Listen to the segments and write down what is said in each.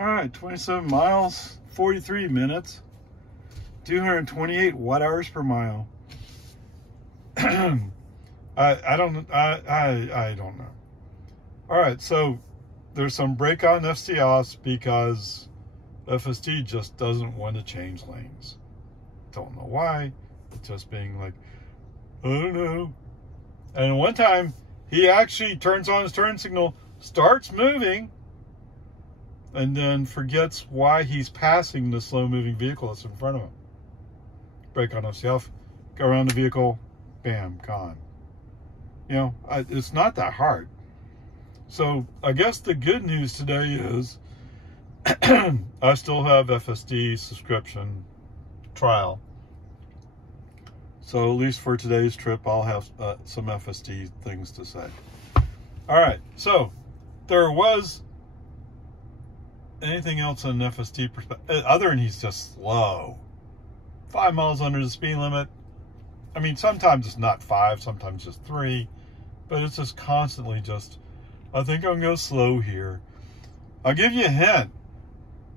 All right, 27 miles, 43 minutes, 228 watt hours per mile. I don't know. All right, so there's some brake on FSD offs because FSD just doesn't want to change lanes. Don't know why. It's just being like, I don't know. And one time he actually turns on his turn signal, starts moving, and then forgets why he's passing the slow moving vehicle that's in front of him. Brake on FSD off, go around the vehicle, bam, gone. You know, it's not that hard. So I guess the good news today is I still have FSD subscription trial. So at least for today's trip, I'll have some FSD things to say. All right, so there was anything else on an FSD perspective, other than he's just slow. 5 miles under the speed limit. I mean, sometimes it's not 5, sometimes just 3, but it's just constantly just, I think I'm going to go slow here. I'll give you a hint.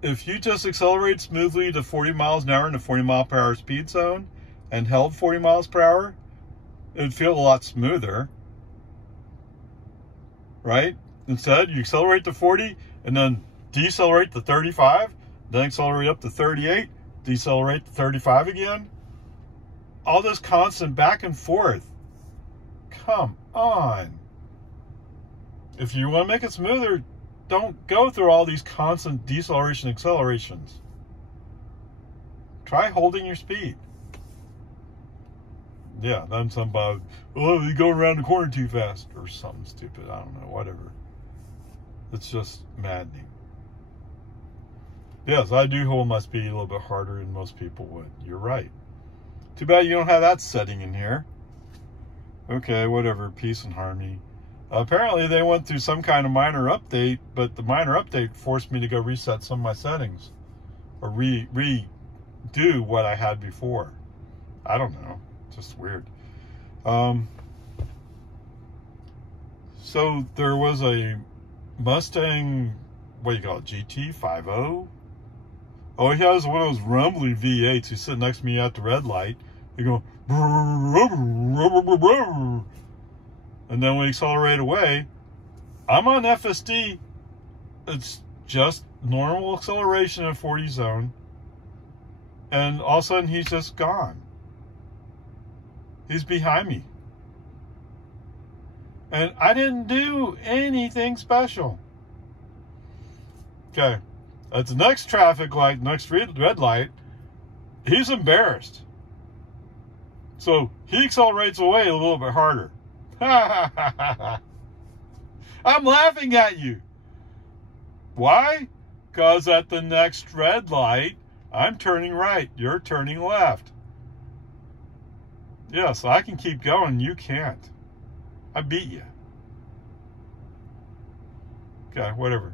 If you just accelerate smoothly to 40 miles an hour in the 40 mile per hour speed zone and held 40 miles per hour, it would feel a lot smoother, right? Instead, you accelerate to 40 and then decelerate to 35, then accelerate up to 38, decelerate to 35 again. All this constant back and forth. Come on. If you want to make it smoother, don't go through all these constant deceleration accelerations. Try holding your speed. Yeah, then somebody, oh, you go around the corner too fast or something stupid. I don't know, whatever. It's just maddening. Yes, I do hold my speed a little bit harder than most people would. You're right. Too bad you don't have that setting in here. Okay, whatever, peace and harmony. Apparently they went through some kind of minor update, but the minor update forced me to go reset some of my settings. Or redo what I had before. I don't know, just weird. So there was a Mustang, what do you call it, GT50? Oh, he has one of those rumbly V8s. He's sitting next to me at the red light. He go, and then we accelerate away. I'm on FSD. It's just normal acceleration in 40 zone. And all of a sudden he's just gone. He's behind me. And I didn't do anything special. Okay. At the next traffic light, next red light, he's embarrassed. So he accelerates away a little bit harder. I'm laughing at you. Why? Because at the next red light, I'm turning right. You're turning left. Yes, I can keep going. You can't. I beat you. Okay, whatever.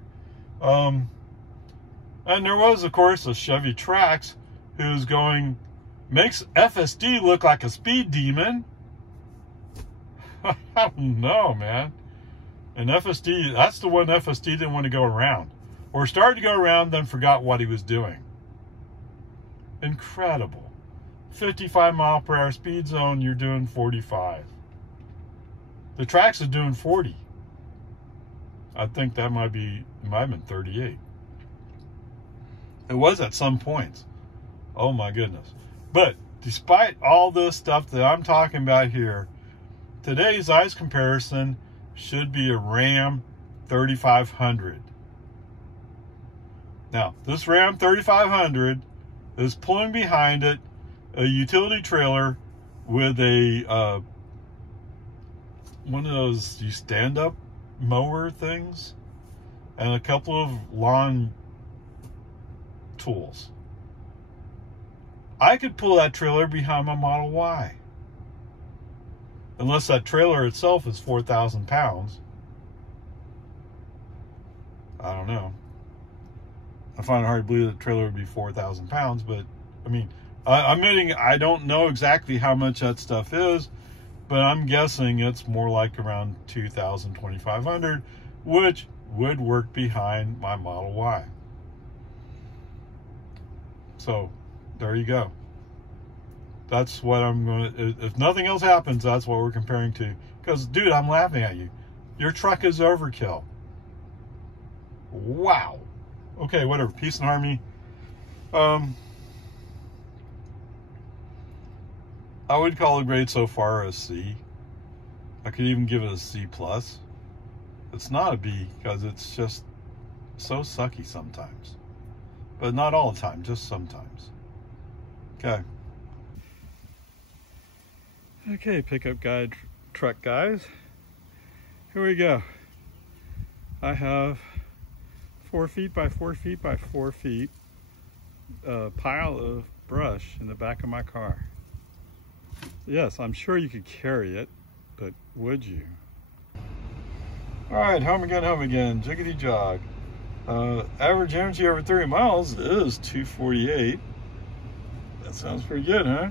And there was, of course, a Chevy Trax who's going, makes FSD look like a speed demon. I don't know, man. And FSD, that's the one FSD didn't want to go around. Or started to go around, then forgot what he was doing. Incredible. 55 mile per hour speed zone, you're doing 45. The Trax is doing 40. I think that might have been 38. It was at some points. Oh my goodness. But despite all this stuff that I'm talking about here, today's ICE comparison should be a Ram 3500. Now, this Ram 3500 is pulling behind it a utility trailer with a one of those stand-up mower things and a couple of lawn tools. I could pull that trailer behind my Model Y. Unless that trailer itself is 4,000 pounds. I don't know. I find it hard to believe that trailer would be 4,000 pounds, but I mean, I'm admitting I don't know exactly how much that stuff is, but I'm guessing it's more like around 2,000, 2,500, which would work behind my Model Y. So there you go. That's what I'm going to, if nothing else happens, that's what we're comparing to. Because, dude, I'm laughing at you. Your truck is overkill. Wow. Okay, whatever. Peace and harmony. I would call the grade so far a C. I could even give it a C+. It's not a B because it's just so sucky sometimes. But not all the time, just sometimes. Okay. Okay, pickup guide truck guys. Here we go. I have 4 feet by 4 feet by 4 feet pile of brush in the back of my car. Yes, I'm sure you could carry it, but would you? All right, home again, jiggity jog. Average energy over 30 miles is 248. That sounds pretty good, huh?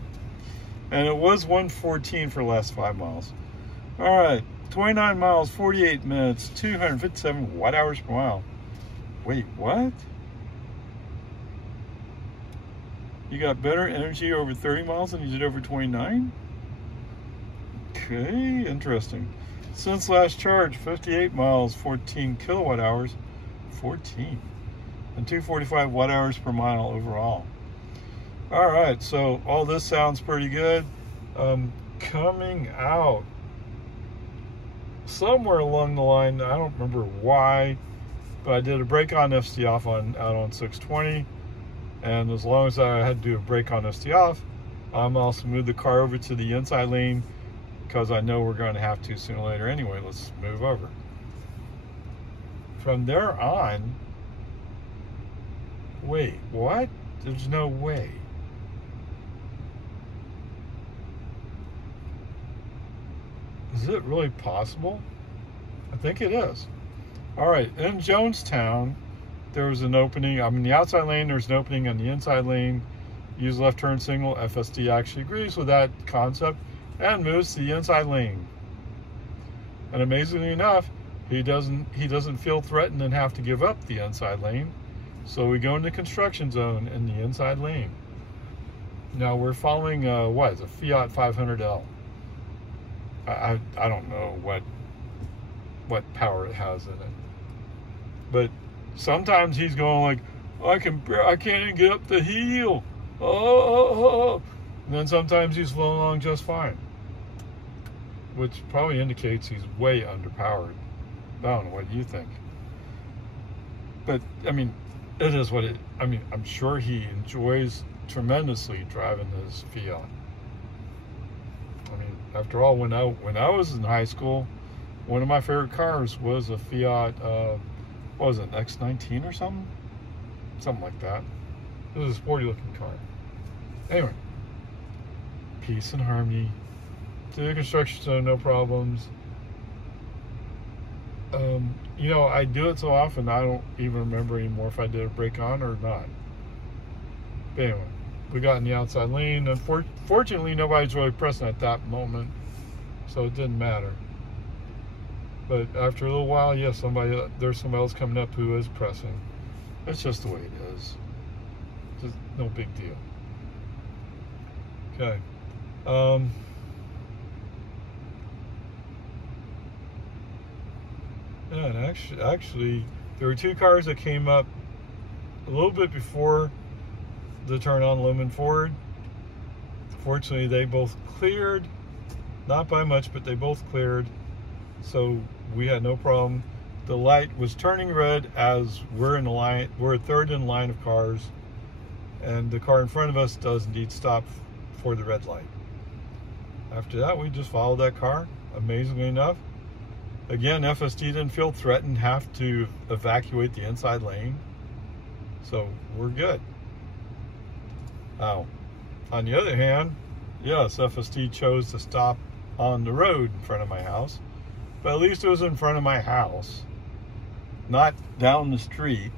And it was 114 for the last 5 miles. All right, 29 miles, 48 minutes, 257 watt-hours per mile. Wait, what? You got better energy over 30 miles than you did over 29? Okay, interesting. Since last charge, 58 miles, 14 kilowatt hours, 14, and 245 watt-hours per mile overall. All right, so all this sounds pretty good. Coming out somewhere along the line, I don't remember why, but I did a brake on FSD off out on 620, and as long as I had to do a brake on FSD off, I'm also moved the car over to the inside lane because I know we're going to have to sooner or later anyway. Let's move over. From there on, wait, what? There's no way. Is it really possible? I think it is. All right, in Jonestown, there was an opening. I'm in the outside lane, there's an opening on the inside lane. Use left turn signal. FSD actually agrees with that concept and moves to the inside lane. And amazingly enough, he doesn't feel threatened and have to give up the inside lane. So we go into construction zone in the inside lane. Now we're following what is a Fiat 500L. I don't know what power it has in it, but sometimes he's going like, I can't even get up the hill. Oh. And then sometimes he's flowing along just fine, which probably indicates he's way underpowered. I don't know what you think, but I mean, it is what it. I mean, I'm sure he enjoys tremendously driving his Fiat. I mean, after all, when I was in high school, one of my favorite cars was a Fiat, what was it, X19 or something? Something like that. It was a sporty looking car. Anyway, peace and harmony. To the construction zone, no problems. You know, I do it so often, I don't even remember anymore if I did a brake on or not. But anyway, we got in the outside lane. Unfortunately, nobody's really pressing at that moment, so it didn't matter. But after a little while, yes, there's somebody else coming up who is pressing. It's just the way it is. Just no big deal. Okay. Yeah, and actually, there were 2 cars that came up a little bit before the turn on Lumen Ford. Fortunately, they both cleared, not by much, but they both cleared, so we had no problem. The light was turning red as we're in the line. We're third in line of cars, and the car in front of us does indeed stop for the red light. After that, we just followed that car. Amazingly enough, again, FSD didn't feel threatened, have to evacuate the inside lane, so we're good. Now, on the other hand, yes, FSD chose to stop on the road in front of my house, but at least it was in front of my house, not down the street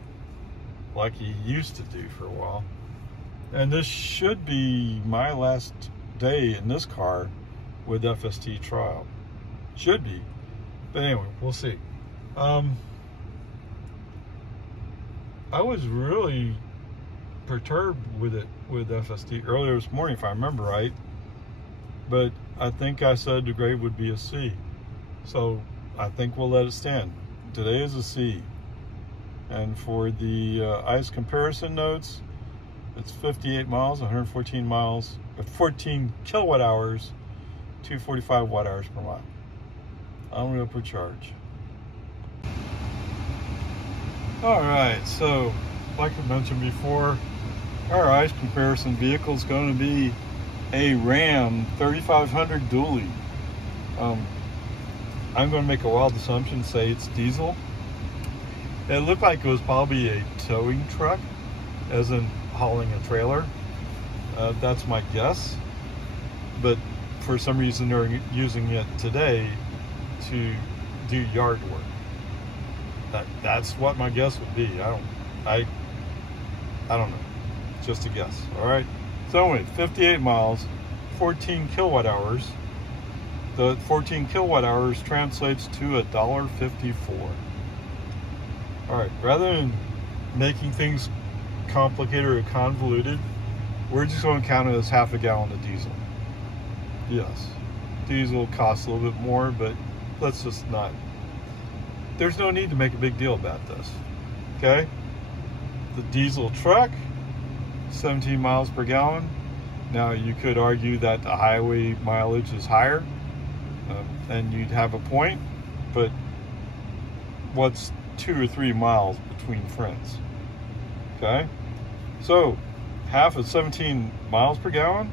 like he used to do for a while. And this should be my last day in this car with FSD trial. Should be. But anyway, we'll see. I was really perturbed with it with FSD earlier this morning, if I remember right. But I think I said the grade would be a C. So I think we'll let it stand. Today is a C. And for the ice comparison notes, it's 58 miles, 114 miles, 14 kilowatt hours, 245 watt hours per mile. Unreal per charge. All right, so like I mentioned before, our ice comparison vehicle is going to be a Ram 3500 dually. I'm going to make a wild assumption, say it's diesel. It looked like it was probably a towing truck, as in hauling a trailer. That's my guess. But for some reason they're using it today to do yard work. That's what my guess would be. I don't know. Just a guess. All right. So anyway, 58 miles, 14 kilowatt hours. The 14 kilowatt hours translates to $1.54. All right. Rather than making things complicated or convoluted, we're just going to count it as half a gallon of diesel. Yes, diesel costs a little bit more, but let's just not. There's no need to make a big deal about this. Okay? The diesel truck, 17 miles per gallon. Now you could argue that the highway mileage is higher, and you'd have a point, but what's 2 or 3 miles between friends? Okay? So half of 17 miles per gallon,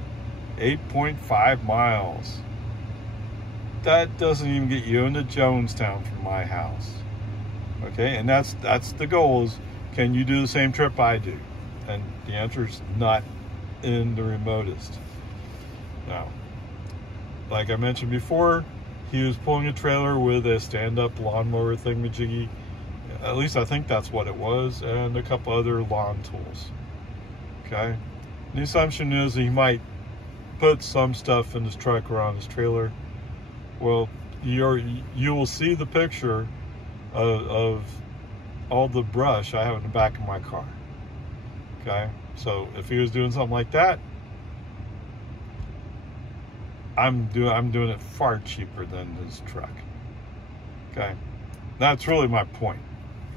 8.5 miles. That doesn't even get you into Jonestown from my house. Okay, and that's the goal, is can you do the same trip I do? And the answer is not in the remotest. Now, like I mentioned before, he was pulling a trailer with a stand-up lawnmower thingamajiggy. At least I think that's what it was, and a couple other lawn tools. Okay, the assumption is he might put some stuff in his truck or on his trailer. Well, you will see the picture of all the brush I have in the back of my car. Okay, so if he was doing something like that, I'm doing it far cheaper than his truck. Okay, that's really my point.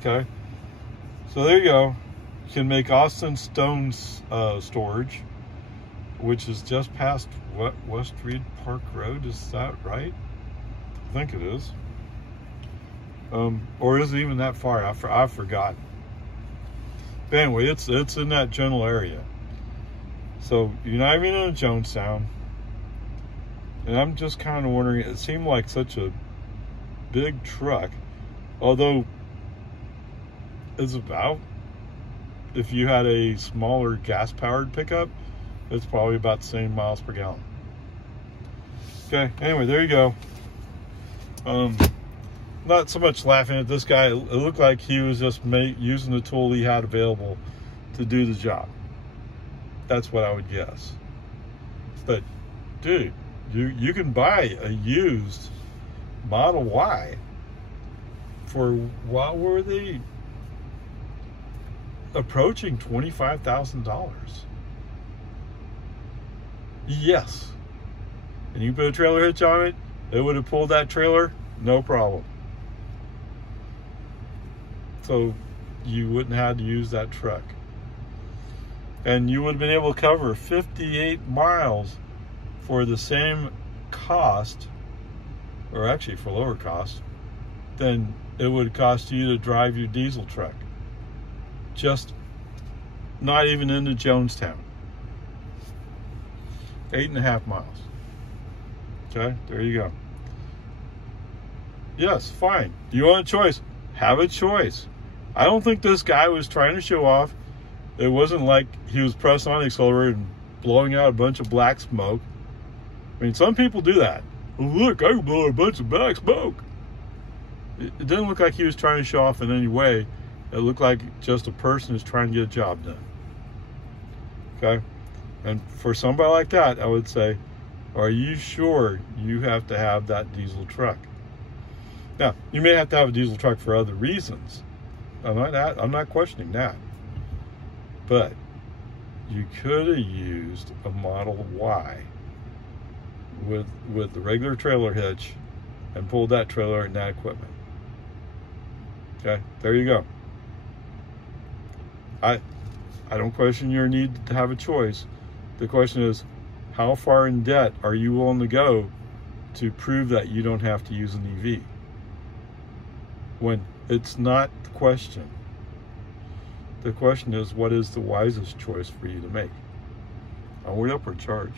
Okay, so there you go. You can make Austin Stone's storage, which is just past West Reed Park Road. Is that right? I think it is. Or is it even that far? I forgot. But anyway, it's in that general area. So you're not even in Jonestown. And I'm just kind of wondering, it seemed like such a big truck, although it's about, if you had a smaller gas-powered pickup, it's probably about the same miles per gallon. Okay, anyway, there you go. Not so much laughing at this guy. It looked like he was just using the tool he had available to do the job. That's what I would guess. But, dude, you can buy a used Model Y for, what were they? Approaching $25,000. Yes. And you put a trailer hitch on it, it would have pulled that trailer, no problem. So you wouldn't have to use that truck. And you would have been able to cover 58 miles for the same cost, or actually for lower cost, than it would cost you to drive your diesel truck. Just not even into Jonestown. 8.5 miles. Okay, there you go. Yes, fine. You want a choice? Have a choice. I don't think this guy was trying to show off. It wasn't like he was pressing on the accelerator and blowing out a bunch of black smoke. I mean, some people do that. Oh, look, I can blow a bunch of black smoke. It didn't look like he was trying to show off in any way. It looked like just a person who's trying to get a job done. Okay? And for somebody like that, I would say, are you sure you have to have that diesel truck? Now, you may have to have a diesel truck for other reasons. I'm not questioning that. But you could have used a Model Y with the regular trailer hitch and pulled that trailer and that equipment. Okay, there you go. I don't question your need to have a choice. The question is, how far in debt are you willing to go to prove that you don't have to use an EV? When it's not the question. The question is, what is the wisest choice for you to make? Onward, upward, charge.